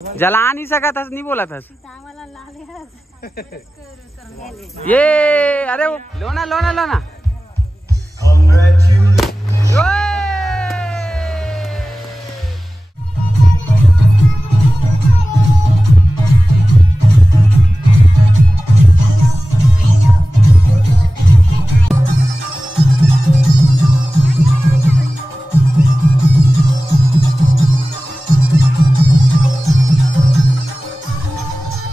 जला नहीं सका था, नहीं बोला था ये। अरे वो लोना लोना लोना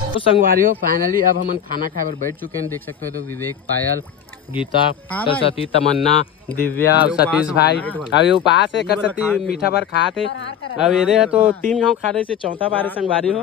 तो संगवारियों फाइनली अब हम खाना खाए पर बैठ चुके हैं। देख सकते हो तो विवेक, पायल, गीता, सरस्वती, तमन्ना, दिव्या, सतीश भाई अभी उपास है। सरस्वती मीठा भर खा थे। अब ये है तो 3 गाँव खा रहे से चौथा बार संगवारी हो।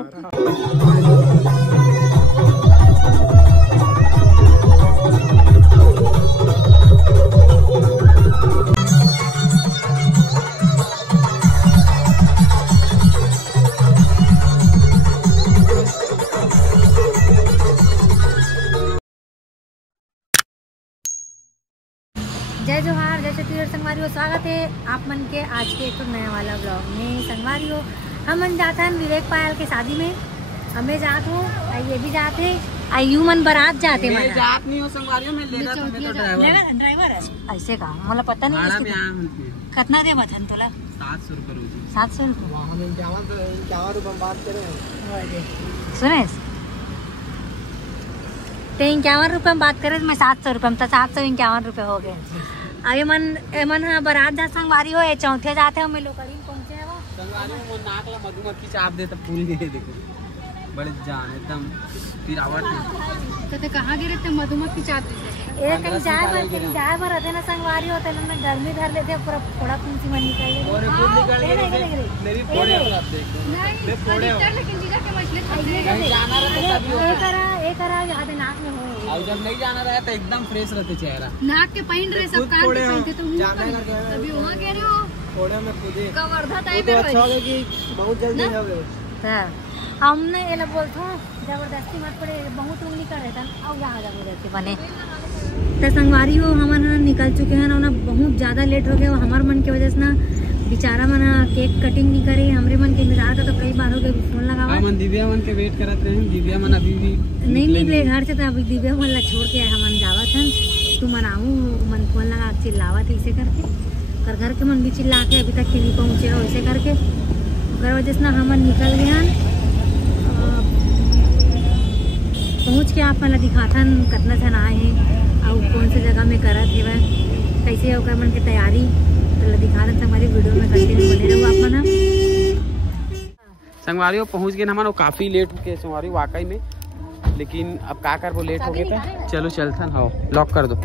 जय जोहार, जय छत्तीसगढ़ संगवारी हो। स्वागत है आप मन के आज के एक नया वाला ब्लॉग में। संगवारी हो हम मन जाते हैं विवेक पायल के शादी में। हमें जात हो, ये भी जाते, यू मन बारात जाते। मैं जात नहीं हो संगवारी में, लेगा तो ड्राइवर है ऐसे का मतलब पता नहीं कितना दे बथन तोला। 700 रुपये रोज। 700 रुपये बात करें सुने तो 51 रुपये में बात करे। मैं 700 रुपये में तो 751 रुपये हो गए। अरे मन हाँ बारात जा संगवारी हो चौथे जाते हो। मैं लोकड़ी में पहुँचे है संगवारी में नाक ला मधुमक्खी चाप दे तो फूल दे देखो बड़े जान एकदम तिरावट तो कहाँ गिरे थे मधुमक्खी चाप दे कहीं जाए भर रहते ना संगवारी होते ना गर्मी धर लेते पूरा फोड़ा फुंसी मन नाक में हो। जब नहीं जाना रहा तो एकदम फ्रेश रहते चेहरा। नाक के पहन रहे सब कान के पहनते तो अभी वहाँ कह रहे हो फोड़े में खुदे कवर्धा टाइप बहुत जल्दी है। हमने ये लोग बोलते हैं जबरदस्ती मत पड़े, बहुत लोग निकल रहे थे और यहाँ जबरदस्ती बने तो संगवारी हो। हम निकल चुके हैं ना, बहुत ज़्यादा लेट हो गया। हमारे मन की वजह से ना बेचारा मना केक कटिंग नहीं करे। हमारे मन के इंतजार का तो कई बार हो गए। फोन लगावा मन दिव्या मन के वेट करते हैं। दिव्या मन अभी भी नहीं निकले घर से, तो अभी दिव्या मन ला छोड़ के हमन जावत हन। तू मनाऊ मन फोन लगा चिल्लावत ऐसे करके कर घर के मन भी चिल्ला के अभी तक के नहीं पहुँचे हो ऐसे करके। वजह से ना हमन निकल गए हैं। पहुँच के आप मतलब दिखाथन कितना जन आए हैं और कौन सी जगह में करत है वह कैसे होकर मन की तैयारी तो दिखा रहे थे हमारी वीडियो में। कंटिन्यू बने रहो आप मन। संगवारी पहुँच गए हमारे काफ़ी लेट हो गए संगवारी वाकई में, लेकिन अब क्या कर वो लेट हो गए था। चलो चलथन हाँ लॉक कर दो।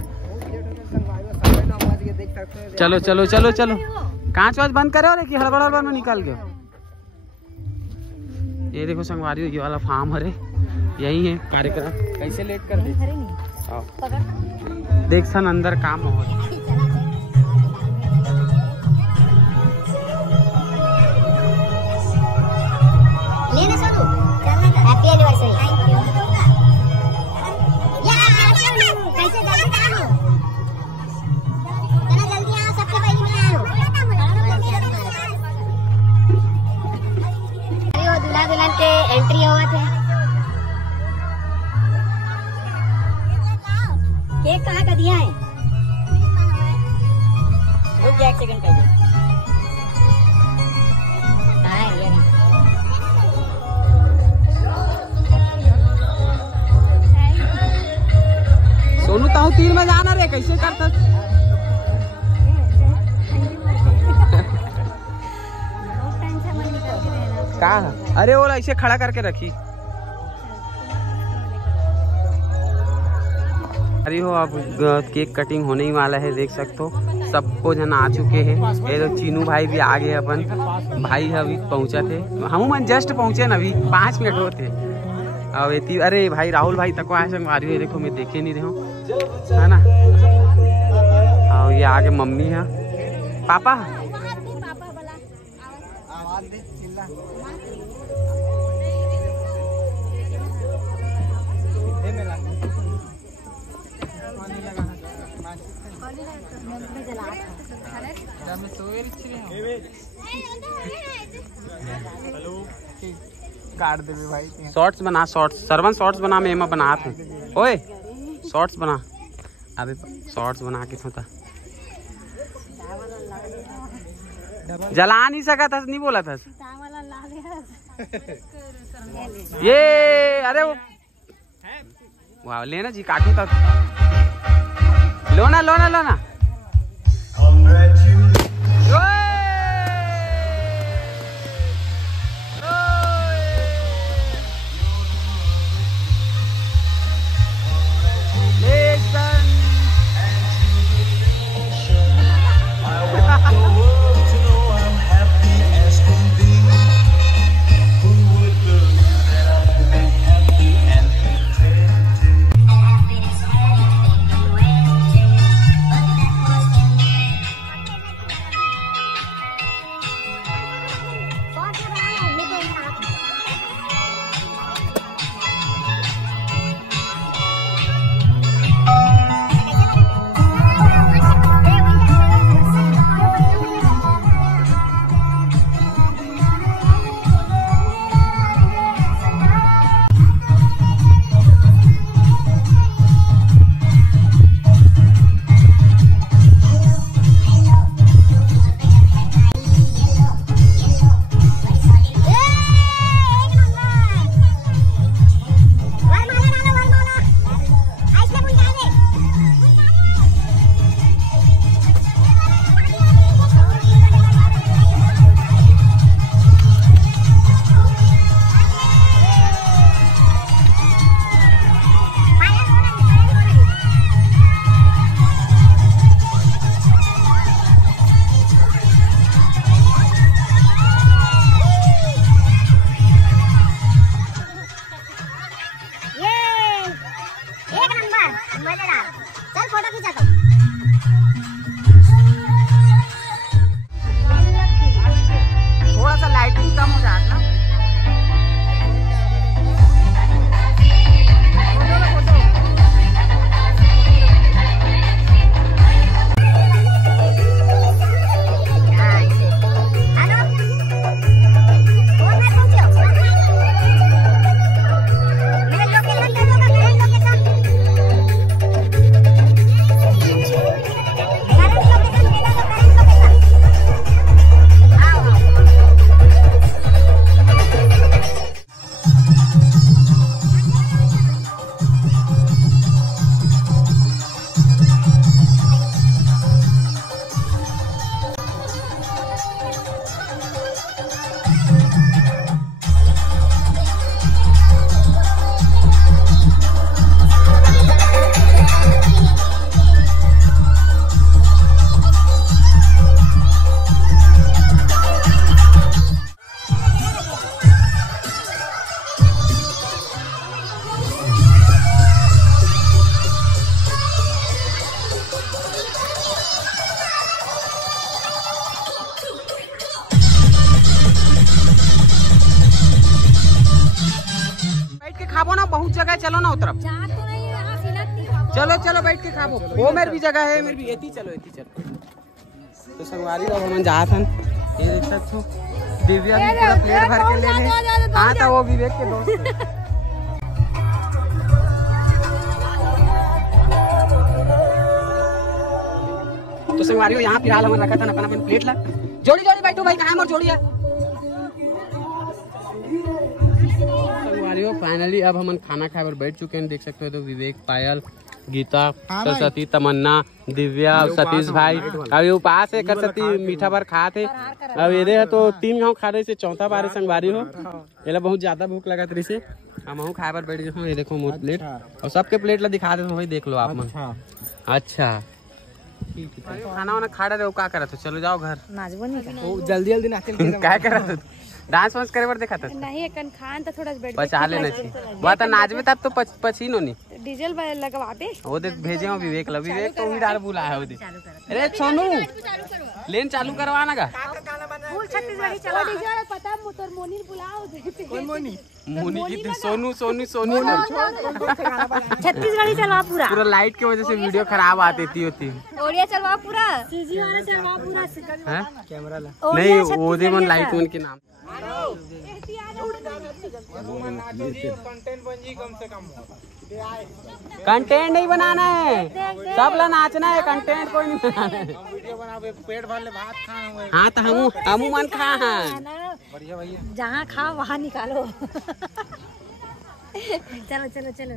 चलो चलो चलो चलो कांच वाच बंद करे और हड़बड़ हड़बड़ में निकल गए। ये देखो संगवारी ये वाला फार्म हरे यही है कार्यक्रम। कैसे लेट कर दे देख सन अंदर काम हो। Happy anniversary. दूल्हा दुल्हन के एंट्री हुआ थे। केक कहाँ का दिया है? रुक जा एक सेकंड पहले। सोनू ताऊ तीर में जाना रे कैसे करता का? अरे वो ऐसे खड़ा करके रखी। अरे हो अब केक कटिंग होने ही वाला है। देख सकते हो सबको जन आ चुके हैं। ये तो चीनू भाई भी आ गए। अपन भाई अभी पहुंचा थे, हम मन जस्ट पहुंचे न अभी 5 मिनट होते। अब अरे भाई राहुल भाई तक आए संगवारी देखो मैं देखे नहीं रहा हूँ है ना। और ये आगे मम्मी है पापा काट दे भाई। शॉर्ट्स बना, शॉर्ट्स सरवन शॉर्ट्स बना, मैं एमा बना थे। ओए शॉर्ट्स बना, अबे शॉर्ट्स बना के होता जला नहीं सका था, नहीं बोला था ये। अरे वो वाह, लेना जी, काटू तक लोना लोना लोना। बहुत जगह, चलो ना उतर। चलो चलो बैठ के खाबो, वो मेरी भी जगह है, मेरी भी एती चलो एती चलो। तो संगवारी अब हम जा थन, ये देख सकते हो दिव्या भी पूरा प्लेट भर के ले ले। हाँ तो वो विवेक के दोस्त तो संगवारी यहाँ फिलहाल हमारे रखा था अपन प्लेट ला। जोड़ी जोड़ी बैठो भाई, कहाँ मोर जोड़ी है। फाइनली अब हम खाना खाए पर बैठ चुके हैं, देख सकते हो। तो विवेक, पायल, गीता, सरस्वती, तमन्ना, दिव्या, सतीश भाई अभी उपास है कर सती मीठा भर खा थे। अब ये तो 3 गाँव खा रहे से 4था बार संगवारी हो, ये बहुत ज्यादा भूख लगा तरी से हम खाए पर बैठ गए। ये देखो मोर प्लेट और सबके प्लेट ला दिखा दे भाई, देख लो आप मन। अच्छा खाना वाना खा रहे हो, क्या करा? तो चलो जाओ घर, जल्दी जल्दी नाचे क्या करा? डांस वांस करे बर देखा था नहीं, एकन खान तो थोड़ा बैठ पचा लेना चाहिए। वो तो नाचबे तब तो पछीनो नहीं, डीजल लगवाबे। वो देख भेजे हो विवेक ला, विवेक तो ही डाल बुलाया है। अरे सोनू लेन चालू करवाना का फुल छत्तीसगढ़ी चला डीजल, पता मोटर मोनी बुलाओ। कौन मोनी? मोनी की तो सोनू सोनू सोनू छत्तीसगढ़ी चलवा पूरा। पूरा लाइट की वजह से वीडियो खराब आती होती। ओडिया चलवा पूरा, सीजी वाला चलवा पूरा। कैमरा ला नहीं, वो दे मन लाइट मन के नाम कंटेंट नहीं बनाना है, सब ला नाचना है, कंटेंट कोई नहीं बनाना है। पेट भर ले भात खाए। हाँ तो हमू मन खा हैं। बढ़िया भैया। जहाँ खाओ वहाँ निकालो। चलो चलो चलो।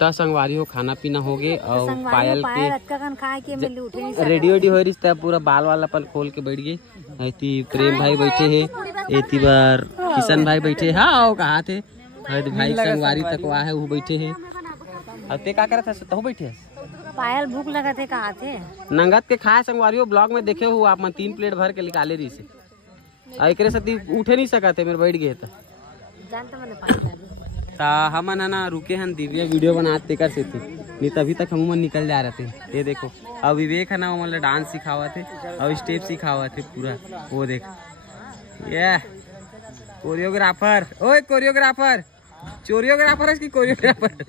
तो संगवारी हो खाना पीना हो गए और पायल के रेडी वेडी हो रिश्ता पूरा बाल वाल अपन खोल के बैठ गए। ऐती प्रेम भाई बैठे है, ऐती बार किशन भाई बैठे। हाँ कहा थे भाई संगवारी तक वहाँ है वो बैठे है। अब ते का करत है तो बैठे पायल भूख लगा थे कहा थे नंगत के खाए संगवारी ब्लॉग में देखे हो आप 3 प्लेट भर के निकाले रही से एक साथी उठे नहीं सका थे मेरे बैठ गए हम है ना रुके हैं दिव्या वीडियो बनाते कर से थे नहीं तभी तक हम निकल जा रहे थे। ये देखो अब विवेक है ना वो मतलब डांस सिखावा थे और स्टेप सिखावा थे पूरा वो देख ये कोरियोग्राफर ओए कोरियोग्राफर चोरियोग्राफर है कि कोरियोग्राफर।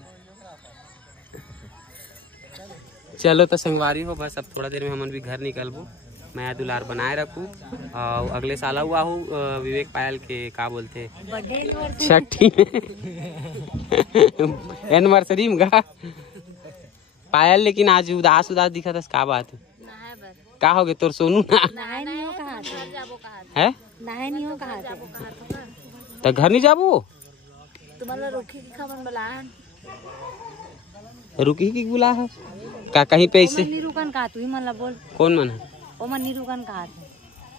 चलो तो संगवारी हो बस अब थोड़ा देर में हम भी घर निकलबो मैं दुलार बनाए रखू और अगले साल हुआ हो विवेक पायल के का बोलते छठी एनिवर्सरी में गा पायल लेकिन आज उदास दिखा था का बात है का हो गए तोर सोनू ना है तो घर नहीं जाबू रुकी की बुला है का कहीं पे ऐसे निरुकन का तू ही मला बोल कौन मन है ओ मन निरुकन का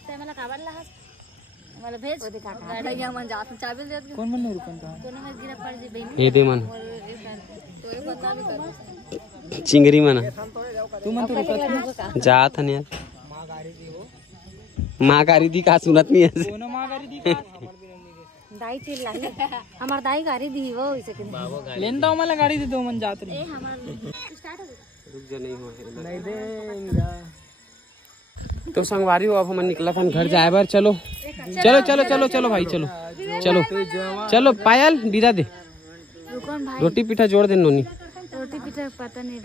ते मला का वाला मला भेज गाड़िया मन जात चाबी दे कौन मन निरुकन का कोनो में गिरा पड़ जे बहनी हे दे मन तो ये बता भी कर चिंगरी मन तू मन तो रुकत जात हन यार मां गाड़ी दी का सुनत नहीं है कोनो मां गाड़ी दी का दाई चिल लाई हमार दाई गाड़ी दी वो इसे के लेन दो मला गाड़ी दे दो मन जात रही ए हमार स्टार्ट हो रुक जा नहीं हो नहीं देंगा। तो संगवारी हो अब हम निकला था घर जाए बार चलो चलो चलो चलो चलो भाई चलो चलो चलो पायल बीरा दे रुकन भाई रोटी पीठा जोड़ दे नोनी रोटी पीछे पता नहीं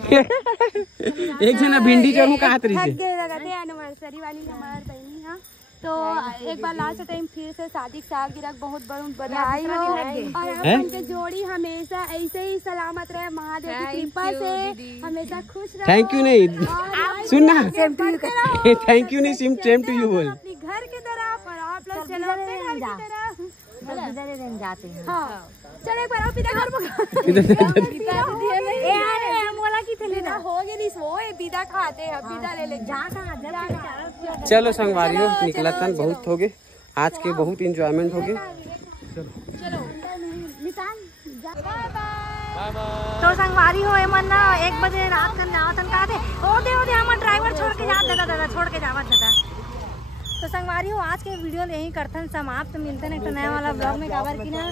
एक जना भिंडी जोड़ू कहा तरी से एनिवर्सरी वाली हमार बहनी हां तो एक बार लास्ट टाइम फिर से शादी की सालगिरह बहुत बधाई हो और हैं? अपन के जोड़ी हमेशा ऐसे ही सलामत रहे महादेव की कृपा से हमेशा खुश रहो। थैंक यू नहीं सुनना करते रहो। थैंक यू नहीं सेम टू यू बोल। अपनी घर की तरफ और आप लोग चलो अपने घर की तरफ। जाते हैं। हाँ चलो एक बार आप इधर घर हम बोला कि थे लेना हो गए नहीं वो पिता खाते हैं पिता ले ले जा कहाँ चलो संगवारियों निकला तन बहुत हो गए आज के बहुत इंजॉयमेंट हो गए। तो संगवारी हो मन ना 1 बजे रात का नावतन कहा थे ओ दे हमारा ड्राइवर छोड़ के जा दादा छोड़ के जावत दादा। तो संगवारी हो आज के वीडियो यही करथन समाप्त। तो मिलते हैं एक नया वाला ब्लॉग में काबर की ना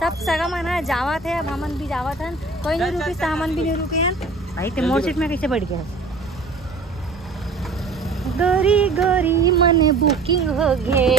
सब सगा मन जावत है। अब हमन भी जावत हन कोई नहीं रुकी तो हमन भी नहीं रुके हैं भाई। ते मोर सीट में कैसे बैठ गया गोरी गोरी मन बुकिंग हो गए।